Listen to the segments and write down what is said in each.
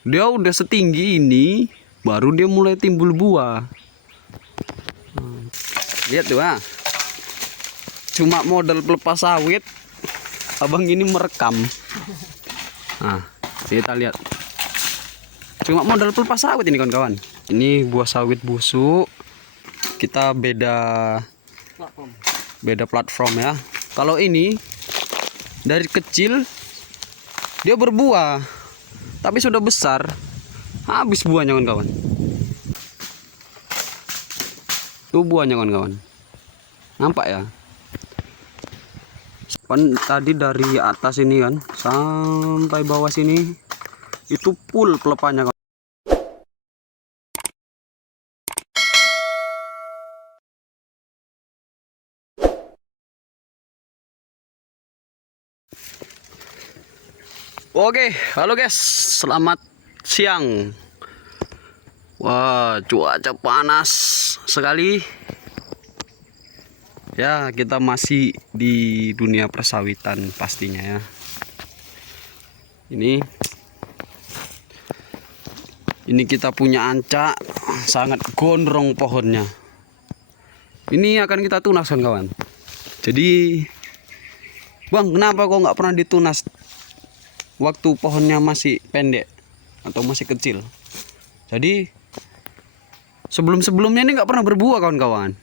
Dia udah setinggi ini, baru dia mulai timbul buah. Lihat tuh, cuma modal pelepas sawit, abang ini merekam. Nah, kita lihat. Cuma modal pelepas sawit ini kawan-kawan. Ini buah sawit busuk. Kita beda platform ya. Kalau ini dari kecil dia berbuah, tapi sudah besar habis buahnya kawan-kawan. Tuh buahnya kawan-kawan. Nampak ya? Kan tadi dari atas ini kan sampai bawah sini itu full pelepahnya. Oke, halo guys, selamat siang. Wah, cuaca panas sekali. Ya, kita masih di dunia persawitan pastinya ya. Ini kita punya ancak, sangat gondrong pohonnya. Ini akan kita tunas kawan-kawan. Jadi, bang, kenapa kok nggak pernah ditunas waktu pohonnya masih pendek atau masih kecil? Jadi sebelumnya ini nggak pernah berbuah kawan-kawan.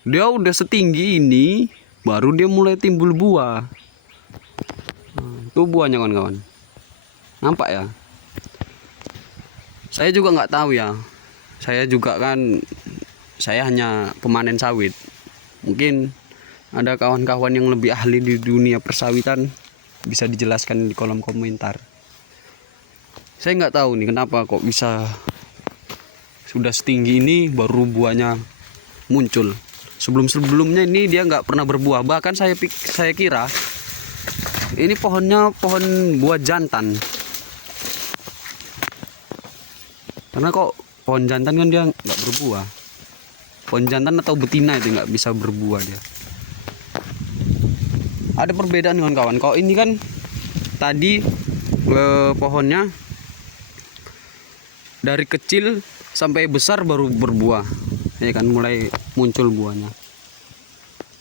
Dia udah setinggi ini, baru dia mulai timbul buah. Tuh buahnya kawan-kawan. Nampak ya? Saya juga nggak tahu ya. Saya hanya pemanen sawit. Mungkin ada kawan-kawan yang lebih ahli di dunia persawitan, bisa dijelaskan di kolom komentar. Saya nggak tahu nih kenapa kok bisa sudah setinggi ini baru buahnya muncul. Sebelumnya ini dia nggak pernah berbuah. Bahkan saya kira ini pohonnya pohon buah jantan. Karena kok pohon jantan kan dia nggak berbuah. Pohon jantan atau betina itu nggak bisa berbuah dia. Ada perbedaan kawan-kawan. Kalau ini kan tadi pohonnya dari kecil sampai besar baru berbuah, ya kan, mulai muncul buahnya.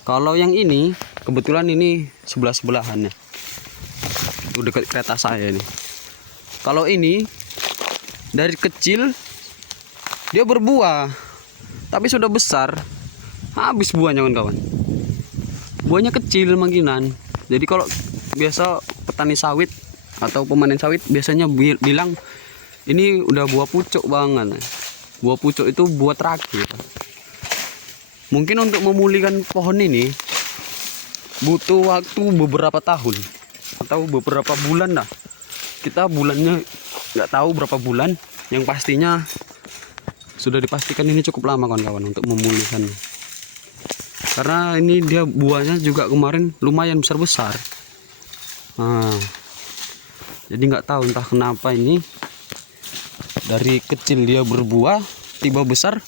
Kalau yang ini kebetulan ini sebelahan ya, itu dekat kereta saya ini. Kalau ini dari kecil dia berbuah, tapi sudah besar habis buahnya kawan-kawan. Buahnya kecil mangkinan. Jadi kalau biasa petani sawit atau pemanen sawit biasanya bilang ini udah buah pucuk banget. Buah pucuk itu buah terakhir. Mungkin untuk memulihkan pohon ini butuh waktu beberapa tahun atau beberapa bulan lah. Kita bulannya nggak tahu berapa bulan. Yang pastinya sudah dipastikan ini cukup lama kawan-kawan untuk memulihkan. Karena ini dia buahnya juga kemarin lumayan besar-besar. Jadi nggak tahu entah kenapa ini dari kecil dia berbuah, tiba besar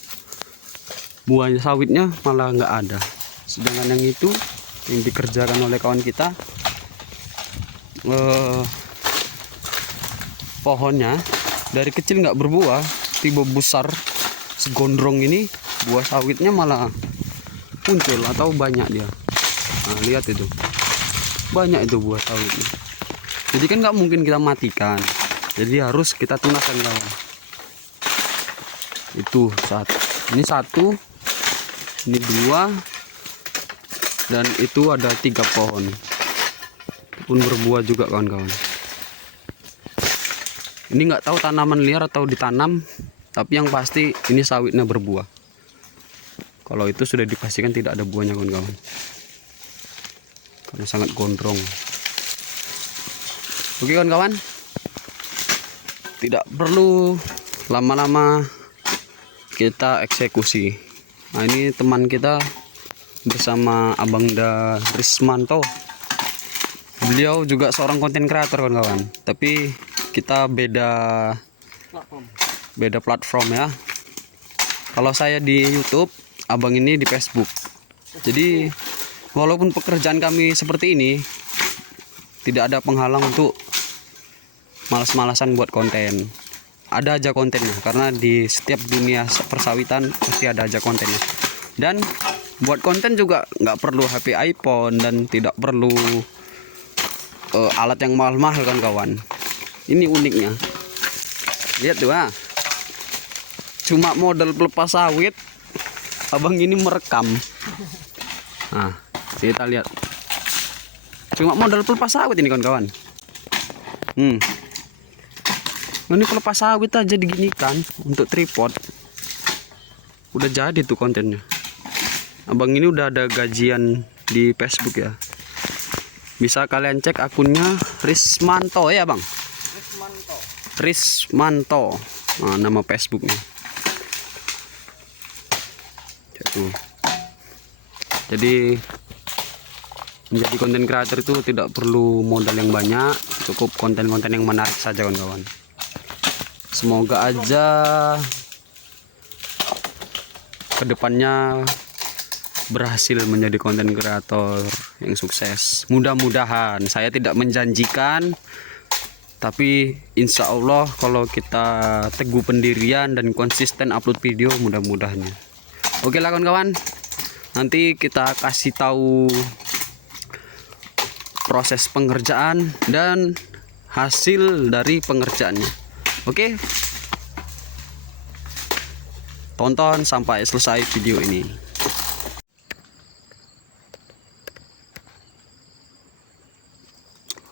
buahnya sawitnya malah nggak ada. Sedangkan yang itu yang dikerjakan oleh kawan kita, pohonnya dari kecil nggak berbuah, tiba besar segondrong ini, buah sawitnya malah muncul atau banyak dia. Lihat itu, banyak itu buah sawitnya. Jadi kan nggak mungkin kita matikan, jadi harus kita tunaskan kawan. Itu satu, ini dua, dan itu ada 3 pohon pun berbuah juga kawan-kawan. Ini nggak tahu tanaman liar atau ditanam, tapi yang pasti ini sawitnya berbuah. Kalau itu sudah dipastikan tidak ada buahnya kawan-kawan, karena sangat gondrong. Oke kawan-kawan, tidak perlu lama-lama kita eksekusi. Nah, ini teman kita bersama Abang Rismanto. Beliau juga seorang konten kreator kawan-kawan, tapi kita beda platform ya. Kalau saya di YouTube, abang ini di Facebook. Jadi walaupun pekerjaan kami seperti ini, tidak ada penghalang untuk malas-malasan buat konten. Ada aja kontennya, karena di setiap dunia persawitan pasti ada aja kontennya. Dan buat konten juga nggak perlu HP iPhone dan tidak perlu alat yang mahal-mahal kan kawan. Ini uniknya, lihat tuh cuma modal pelepas sawit abang ini merekam. Nah kita lihat, cuma modal pelepas sawit ini kawan-kawan. Ini pelepas sawit aja diginikan untuk tripod, udah jadi tuh kontennya. Abang ini udah ada gajian di Facebook ya, bisa kalian cek akunnya Rismanto ya bang, Rismanto. Nah, nama Facebooknya. Jadi menjadi konten kreator itu tidak perlu modal yang banyak, cukup konten-konten yang menarik saja kawan-kawan. Semoga aja kedepannya berhasil menjadi konten kreator yang sukses. Mudah-mudahan, saya tidak menjanjikan, tapi insya Allah kalau kita teguh pendirian dan konsisten upload video, mudah-mudahannya. Oke lah kawan-kawan, nanti kita kasih tahu proses pengerjaan dan hasil dari pengerjaannya. Oke, tonton sampai selesai video ini.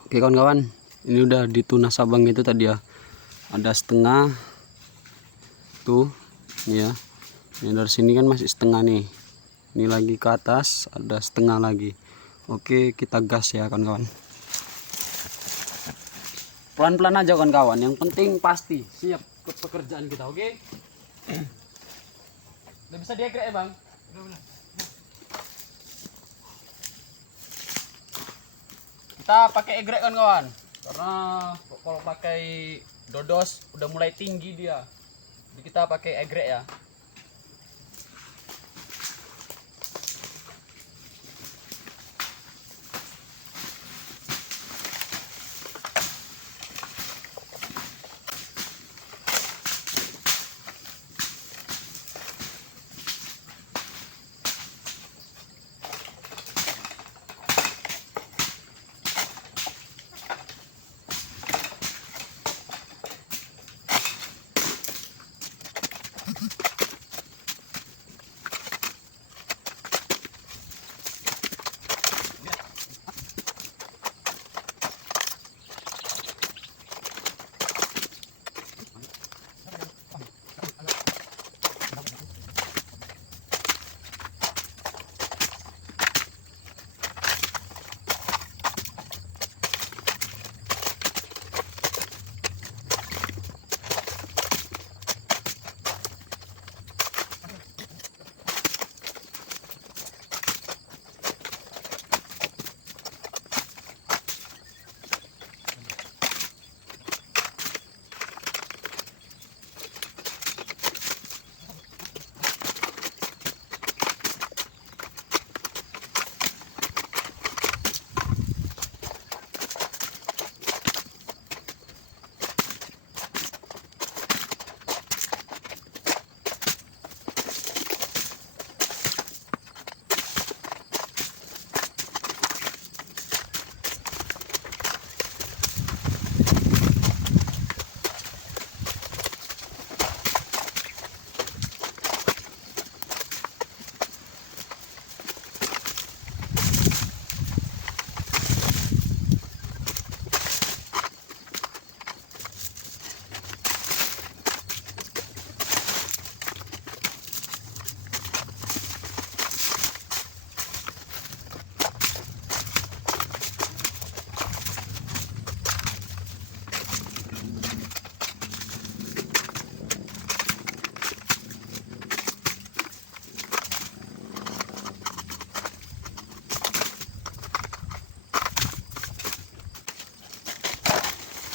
Oke kawan-kawan, ini udah ditunas abang itu tadi ya, ada setengah tuh ya. Ini dari sini kan masih setengah nih, ini lagi ke atas ada setengah lagi. Oke, kita gas ya kawan-kawan, pelan-pelan aja kawan-kawan, yang penting pasti siap ke pekerjaan kita. Oke, udah bisa diegrek ya bang? Udah. Kita pakai egrek kawan-kawan, karena kalau pakai dodos udah mulai tinggi dia, jadi kita pakai egrek ya.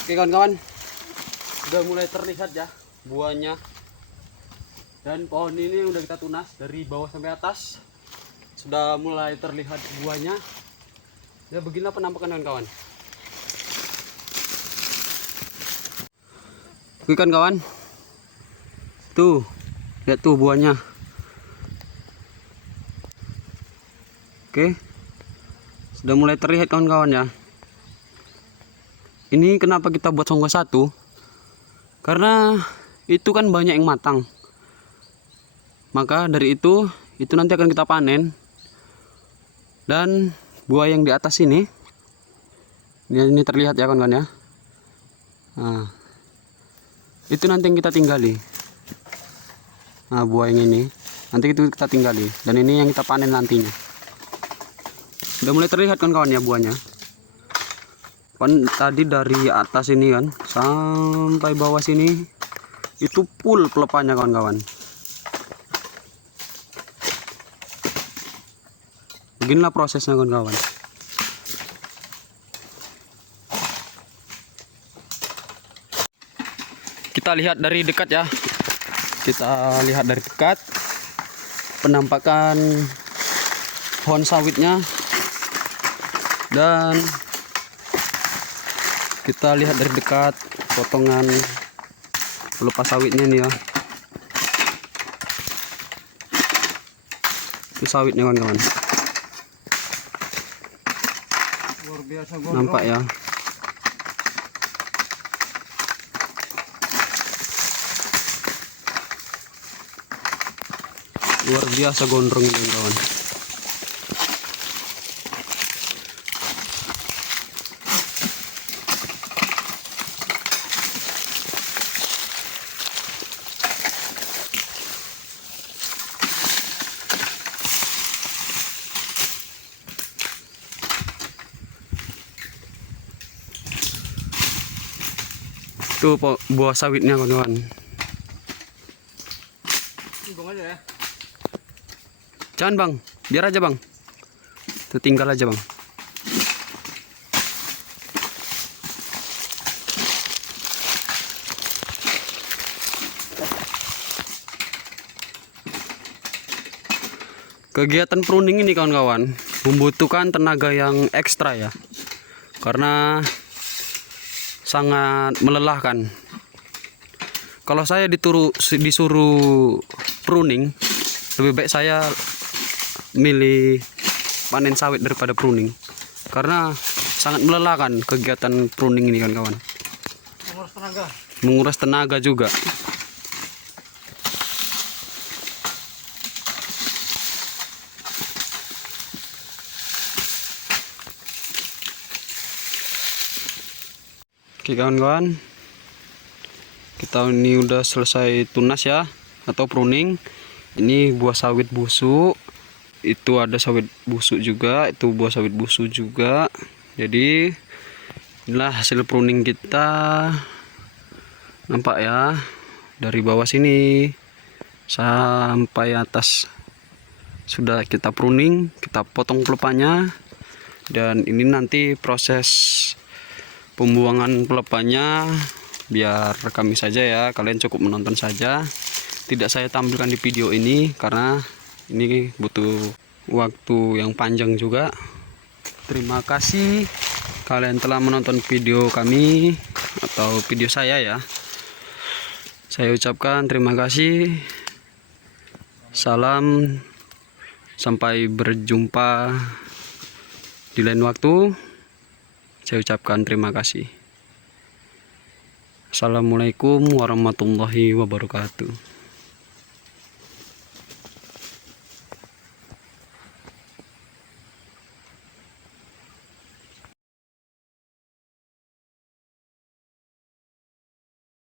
Oke kawan-kawan, udah mulai terlihat ya buahnya, dan pohon ini udah kita tunas dari bawah sampai atas, sudah mulai terlihat buahnya. Ya beginilah penampakan kawan-kawan. Oke kan kawan, tuh lihat tuh buahnya. Oke, sudah mulai terlihat kawan-kawan ya. Ini kenapa kita buat songga satu, karena itu kan banyak yang matang. Maka dari itu nanti akan kita panen. Dan buah yang di atas ini terlihat ya kawan-kawan ya. Nah, itu nanti yang kita tinggali. Nah, buah yang ini nanti itu kita tinggali, dan ini yang kita panen nantinya. Udah mulai terlihat kawan-kawan ya buahnya. Kan tadi dari atas ini kan sampai bawah sini itu full pelepahnya kawan-kawan. Beginilah prosesnya kawan-kawan. Kita lihat dari dekat ya. Kita lihat dari dekat penampakan pohon sawitnya. Dan kita lihat dari dekat potongan pelepah sawitnya nih ya. Itu sawitnya kawan-kawan. Luar biasa gondrong. Nampak ya. Luar biasa gondrong ini kawan. Tuh buah sawitnya kawan-kawan. Tinggung aja ya. Jangan bang, biar aja bang. Tuh tinggal aja bang. Kegiatan pruning ini kawan-kawan membutuhkan tenaga yang ekstra ya, karena sangat melelahkan. Kalau saya disuruh pruning, lebih baik saya milih panen sawit daripada pruning, karena sangat melelahkan kegiatan pruning ini kawan-kawan. Menguras tenaga juga. Oke kawan-kawan, kita ini udah selesai tunas ya, atau pruning. Ini buah sawit busuk, itu ada sawit busuk juga, itu buah sawit busuk juga. Jadi inilah hasil pruning kita. Nampak ya, dari bawah sini sampai atas sudah kita pruning, kita potong pelepahnya. Dan ini nanti proses pembuangan pelepahnya biar kami saja ya, kalian cukup menonton saja. Tidak saya tampilkan di video ini karena ini butuh waktu yang panjang juga. Terima kasih kalian telah menonton video kami atau video saya ya. Saya ucapkan terima kasih. Salam, sampai berjumpa di lain waktu. Saya ucapkan terima kasih. Assalamualaikum warahmatullahi wabarakatuh.